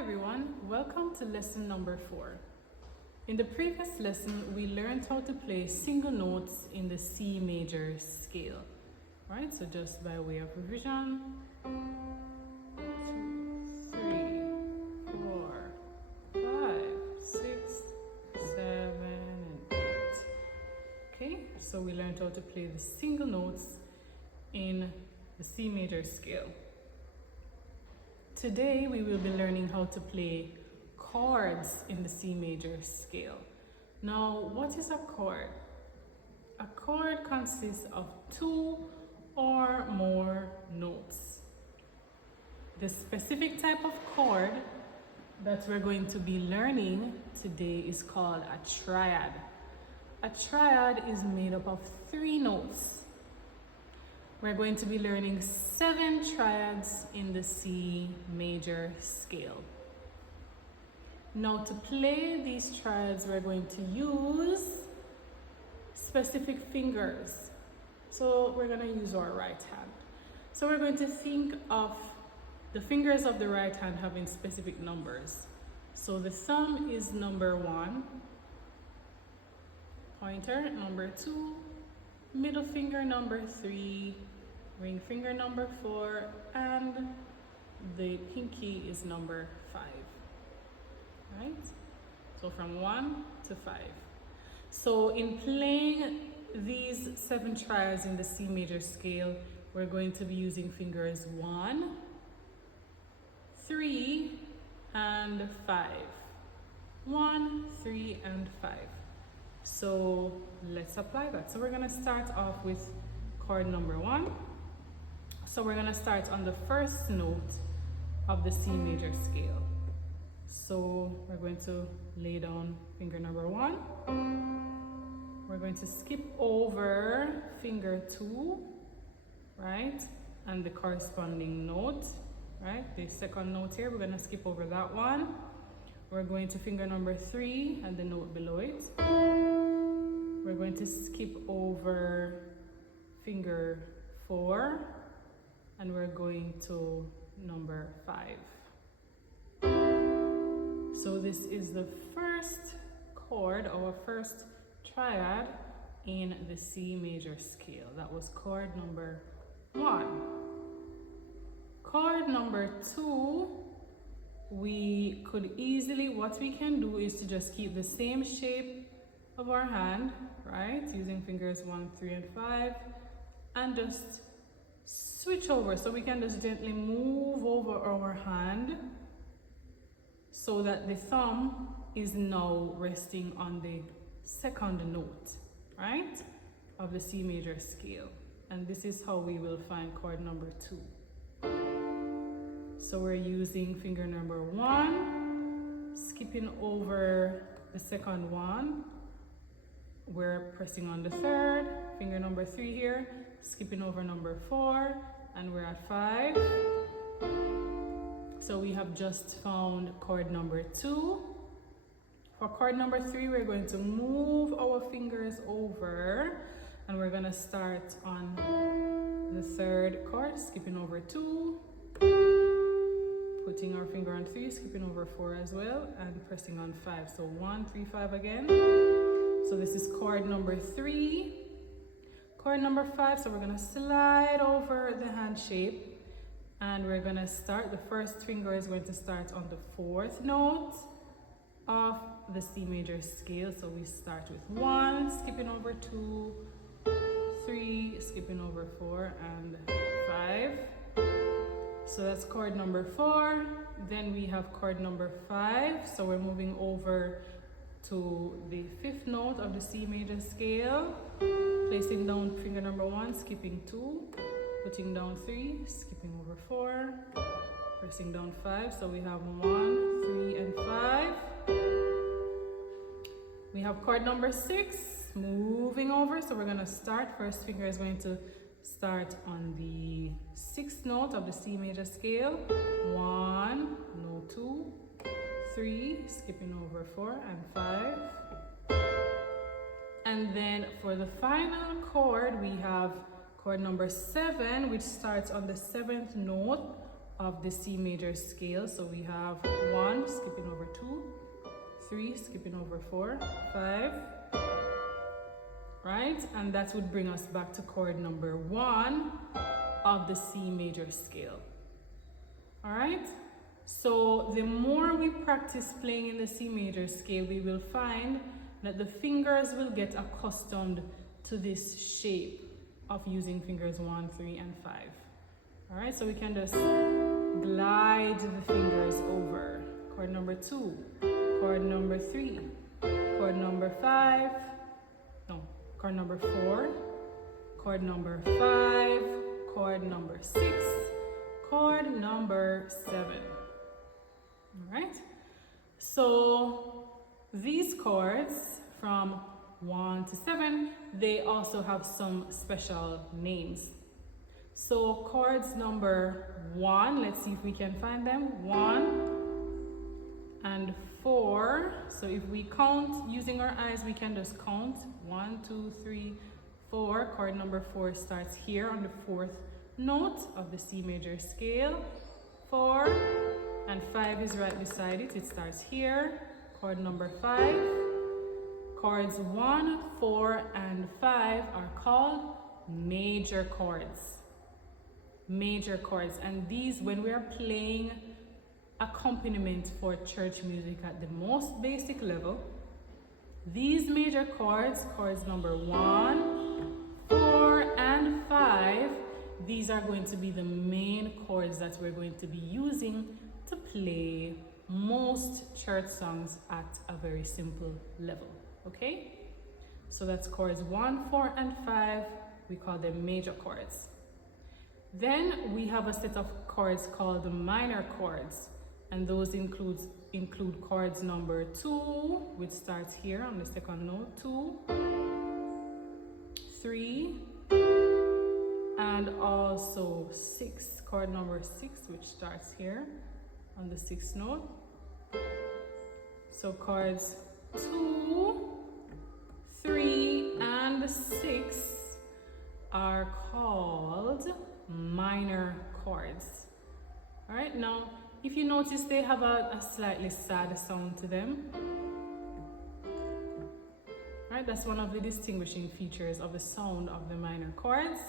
everyone, welcome to lesson number 4. In the previous lesson, we learned how to play single notes in the C major scale. Right, so just by way of revision, 2, 3, 4, 5, 6, 7, and 8. Okay, so we learned how to play the single notes in the C major scale. Today we will be learning how to play chords in the C major scale. Now, what is a chord? A chord consists of 2 or more notes. The specific type of chord that we're going to be learning today is called a triad. A triad is made up of 3 notes. We're going to be learning 7 triads in the C major scale. Now, to play these triads, we're going to use specific fingers. So we're going to use our right hand. So we're going to think of the fingers of the right hand having specific numbers. So the thumb is number 1, pointer number 2, middle finger number 3, ring finger number 4, and the pinky is number 5. Right? So from 1 to 5. So in playing these 7 triads in the C major scale, we're going to be using fingers 1, 3, and 5. 1, 3, and 5. So let's apply that. So we're going to start off with chord number 1. So we're going to start on the first note of the C major scale. So we're going to lay down finger number 1. We're going to skip over finger 2, right? And the corresponding note, right? The second note here, we're going to skip over that one. We're going to finger number 3 and the note below it. We're going to skip over finger 4. And we're going to number 5. So this is the first chord, our first triad in the C major scale. That was chord number 1. Chord number 2, we could easily, what we can do is to just keep the same shape of our hand, right? Using fingers 1, 3, and 5, and just switch over. So we can just gently move over our hand so that the thumb is now resting on the second note, right, of the C major scale. And this is how we will find chord number 2. So we're using finger number 1, skipping over the second one. We're pressing on the third, finger number 3 here, skipping over number 4, and we're at 5. So we have just found chord number 2. For chord number 3, we're going to move our fingers over, and we're going to start on the third chord, skipping over 2, putting our finger on 3, skipping over 4 as well, and pressing on 5. So 1, 3, 5 again. So this is chord number 3. Chord number 5, so we're going to slide over the hand shape, and we're going to start, the first finger is going to start on the 4th note of the C major scale. So we start with 1, skipping over 2, 3, skipping over 4, and 5. So that's chord number 4. Then we have chord number 5, so we're moving over to the 5th note of the C major scale, placing down finger number 1, skipping 2, putting down 3, skipping over 4, pressing down 5. So we have 1, 3, and 5. We have chord number 6, moving over. So we're going to start, first finger is going to start on the 6th note of the C major scale. 1, no 2, 3, skipping over 4, and 5. And then for the final chord, we have chord number 7, which starts on the 7th note of the C major scale. So we have 1, skipping over 2, 3, skipping over 4, 5, right? And that would bring us back to chord number 1 of the C major scale. All right? So the more we practice playing in the C major scale, we will find that the fingers will get accustomed to this shape of using fingers 1, 3, and 5. All right, so we can just glide the fingers over. Chord number 2, chord number 3, chord number 5, no, chord number 4, chord number 5, chord number 6, chord number 7. All right, so these chords from 1 to 7, they also have some special names. So chords number 1, let's see if we can find them. 1 and 4. So if we count using our eyes, we can just count 1, 2, 3, 4. Chord number 4 starts here on the 4th note of the C major scale. 4 and 5 is right beside it. It starts here. Chord number 5. Chords 1, 4, and 5 are called major chords. Major chords, and these, when we are playing accompaniment for church music at the most basic level, these major chords, chords number 1, 4, and 5, these are going to be the main chords that we're going to be using to play most church songs at a very simple level. Okay, so that's chords 1, 4, and 5. We call them major chords. Then we have a set of chords called the minor chords, and those include chords number 2, which starts here on the 2nd note, 2, 3, and also 6, chord number 6, which starts here on the 6th note. So chords 2, 3, and 6 are called minor chords. All right, now if you notice, they have a slightly sad sound to them. All right, that's one of the distinguishing features of the sound of the minor chords.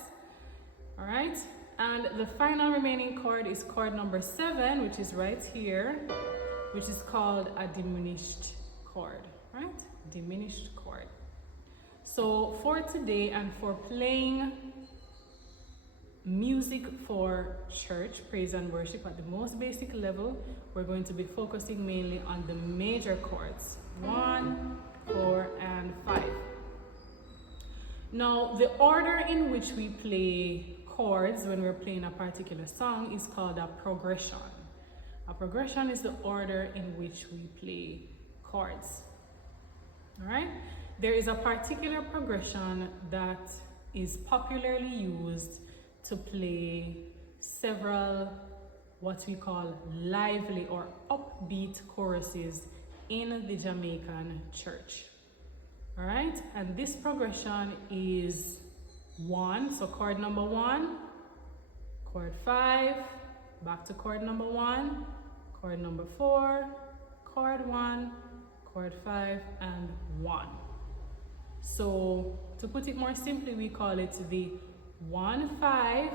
All right, and the final remaining chord is chord number 7, which is right here, which is called a diminished chord, right? Diminished chord. So for today and for playing music for church, praise and worship at the most basic level, we're going to be focusing mainly on the major chords, 1, 4, and 5. Now, the order in which we play chords when we're playing a particular song is called a progression. A progression is the order in which we play chords. All right? There is a particular progression that is popularly used to play several what we call lively or upbeat choruses in the Jamaican church. All right, and this progression is 1, so chord number 1, chord 5, back to chord number 1, chord number 4, chord 1, chord 5, and 1. So to put it more simply, we call it the 1, 5,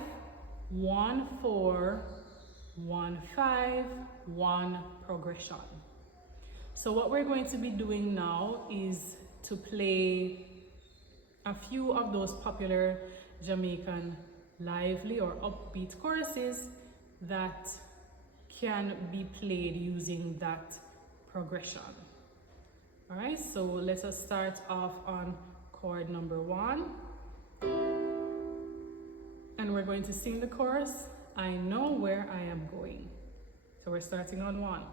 1, 4, 1, 5, 1 progression. So what we're going to be doing now is to play a few of those popular Jamaican lively or upbeat choruses that can be played using that progression. All right, so let us start off on chord number 1. And we're going to sing the chorus, I know where I am going. So we're starting on 1.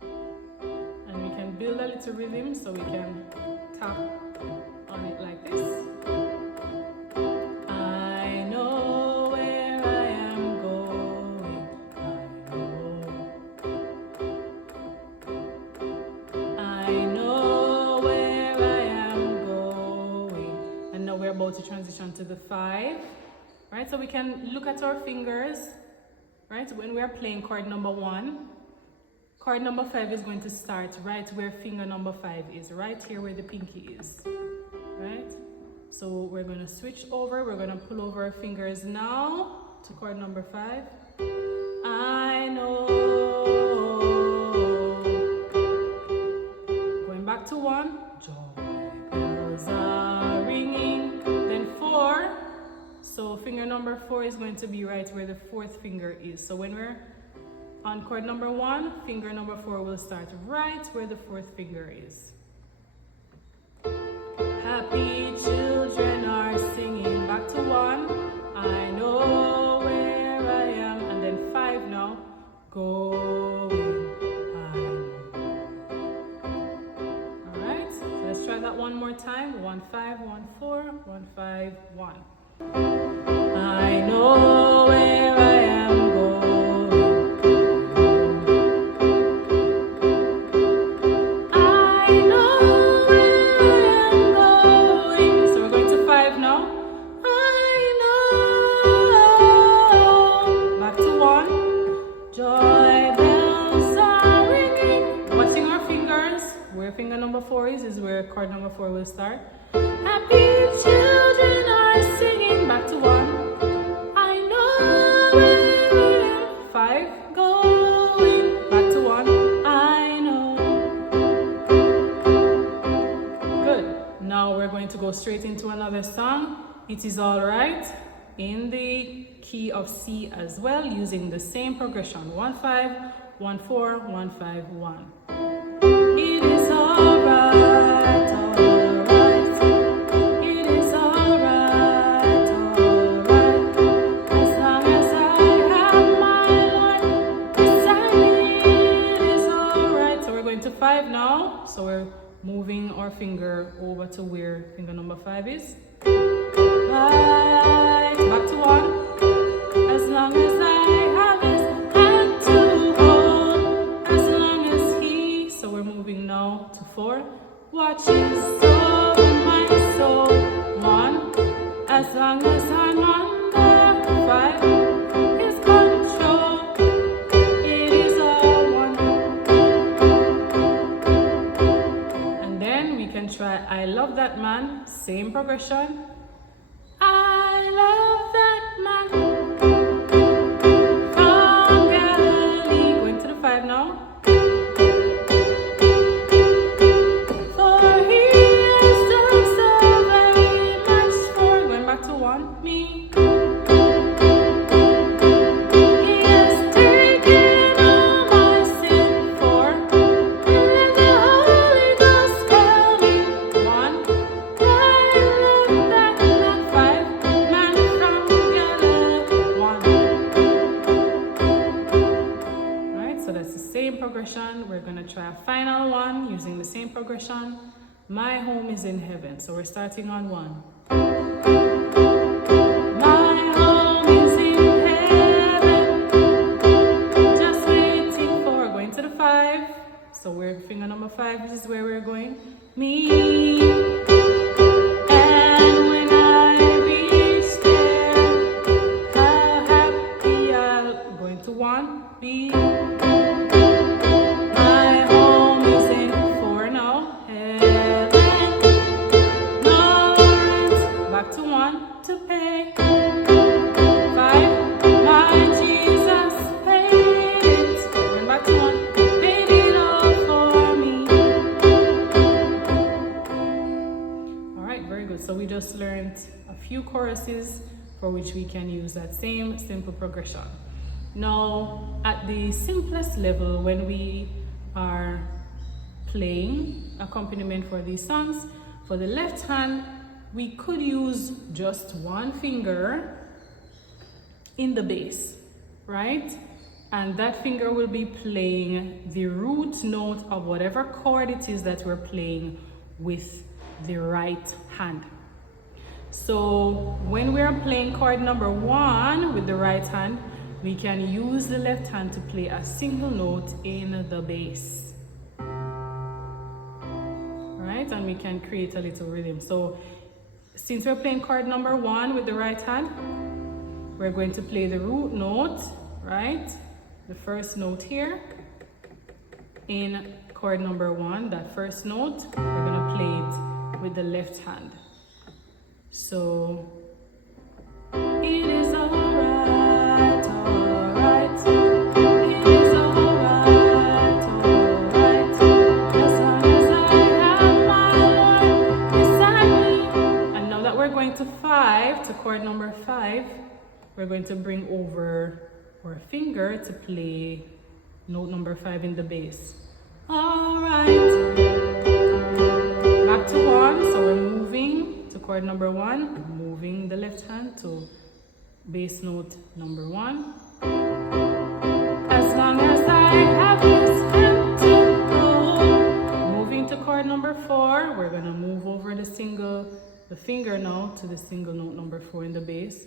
And we can build a little rhythm, so we can tap on it like this. I know where I am going. I know where I am going. And now we're about to transition to the 5. Right, so we can look at our fingers right? When we are playing chord number 1, chord number 5 is going to start right where finger number 5 is, right here where the pinky is, right? So we're going to switch over. We're going to pull over our fingers now to chord number 5. I know. Going back to 1. Joy bells are ringing. Then 4. So finger number 4 is going to be right where the 4th finger is. So when we're on chord number 1, finger number 4 will start right where the 4th finger is. Happy children are singing. Back to 1. I know where I am. And then 5 now. Going. I know. Alright, so let's try that one more time. 1 5 1 4 1 5 1. I know where I am going. I know where I am going. So we're going to 5 now. I know. Back to 1. Joy bells are ringing. Watching our fingers. Where finger number 4 is where chord number 4 will start. Happy children are singing. Back to 1. I know where I am. 5. Going. Back to 1. I know. Good. Now we're going to go straight into another song. It is alright. In the key of C as well, using the same progression. 1 5 1 4 1 5 1. It is alright, alright. It is alright, alright. As long as I have my Lord beside me, it is alright. So we're going to 5 now. So we're moving our finger over to where finger number 5 is. Right. Back to 1. As long as I have his hand to hold, as long as he. So we're moving now to 4. Watches over my soul. 1. As long as I'm under 5. His control. It is all 1. And then we can try I Love That Man. Same progression. I love that man from Galilee. Going to the 5 now. For he has done so very much for. Going back to 1. Me. He has taken all my sin for. And the Holy Ghost coming. 1. I love that man. 5. Man from Galilee. 1. Alright, so that's the same progression. We're going to try a final one using the same progression. My home is in heaven. So we're starting on 1. My home is in heaven. Just waiting for. Going to the 5. So we're finger number 5. This is where we're going. Me. And when I reach there, how happy I'll. Going to 1. Be. My home is in 4 now. Heaven. No rent. Back to 1. To pay. 5. My Jesus paid it. Going back to 1. Paid it all for me. Alright, very good. So we just learned a few choruses for which we can use that same simple progression. Now, at the simplest level, when we are playing accompaniment for these songs, for the left hand, we could use just 1 finger in the bass, right? And that finger will be playing the root note of whatever chord it is that we're playing with the right hand. So when we're playing chord number 1 with the right hand, we can use the left hand to play a single note in the bass. Right? And we can create a little rhythm. So since we're playing chord number 1 with the right hand, we're going to play the root note right? The first note here in chord number 1, that first note, we're gonna play it with the left hand. So, it is alright, alright. It is alright, alright. As long as I have my Lord beside me. And now that we're going to 5, to chord number 5, we're going to bring over our finger to play note number 5 in the bass. Alright. Back to 1, so we're moving to chord number 1, moving the left hand to bass note number 1. As long as I have this hand to hold. Moving to chord number 4, we're gonna move over the finger now to the single note number 4 in the bass.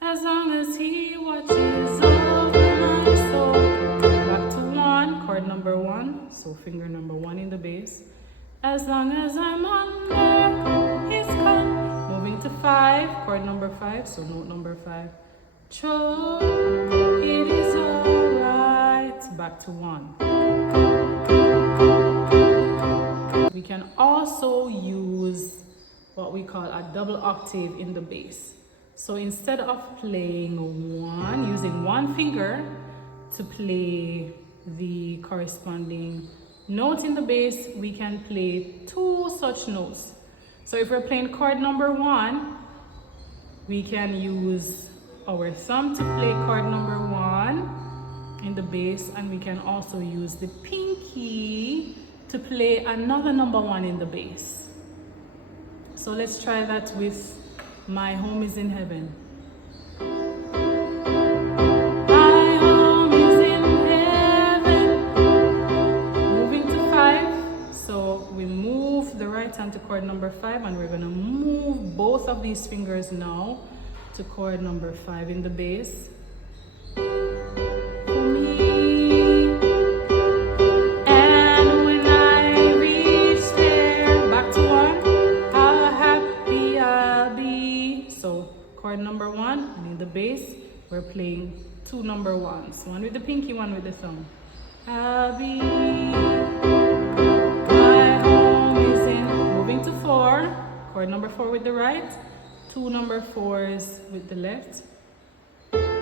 As long as he watches over my soul. Back to 1, chord number 1, so finger number 1 in the bass. As long as I'm under his command. Moving to 5, chord number 5, so note number 5. Cho, it is alright. Back to 1. We can also use what we call a double octave in the bass. So instead of playing 1, using one finger to play the corresponding note in the bass, we can play 2 such notes. So if we're playing chord number 1, we can use our thumb to play chord number 1 in the bass, and we can also use the pinky to play another number 1 in the bass. So let's try that with My Home is in Heaven. My home is in heaven. Moving to 5. So we move the right hand to chord number 5, and we're gonna move both of these fingers now to chord number 5 in the bass. Number 1, and in the bass we're playing 2 number 1s, one with the pinky, one with the thumb. I'll be, my home is in. Moving to 4, chord number 4 with the right, 2 number 4s with the left. Heaven,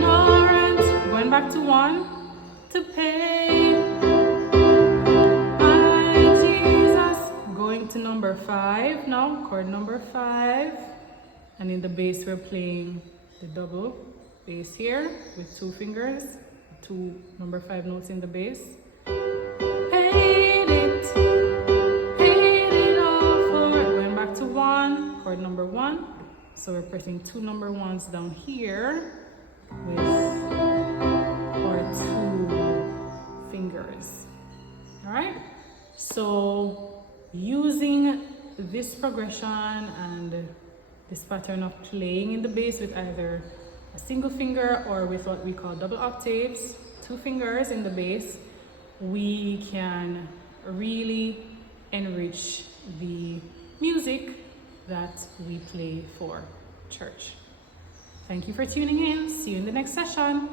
no rent. Going back to 1, to pay. Going to number 5 now, chord number 5, and in the bass we're playing the double bass here with 2 fingers, 2 number 5 notes in the bass. Paid it all for. Going back to 1, chord number 1, so we're pressing 2 number 1s down here with our 2 fingers. All right, so using this progression and this pattern of playing in the bass with either a single finger or with what we call double octaves, 2 fingers in the bass, we can really enrich the music that we play for church. Thank you for tuning in. See you in the next session.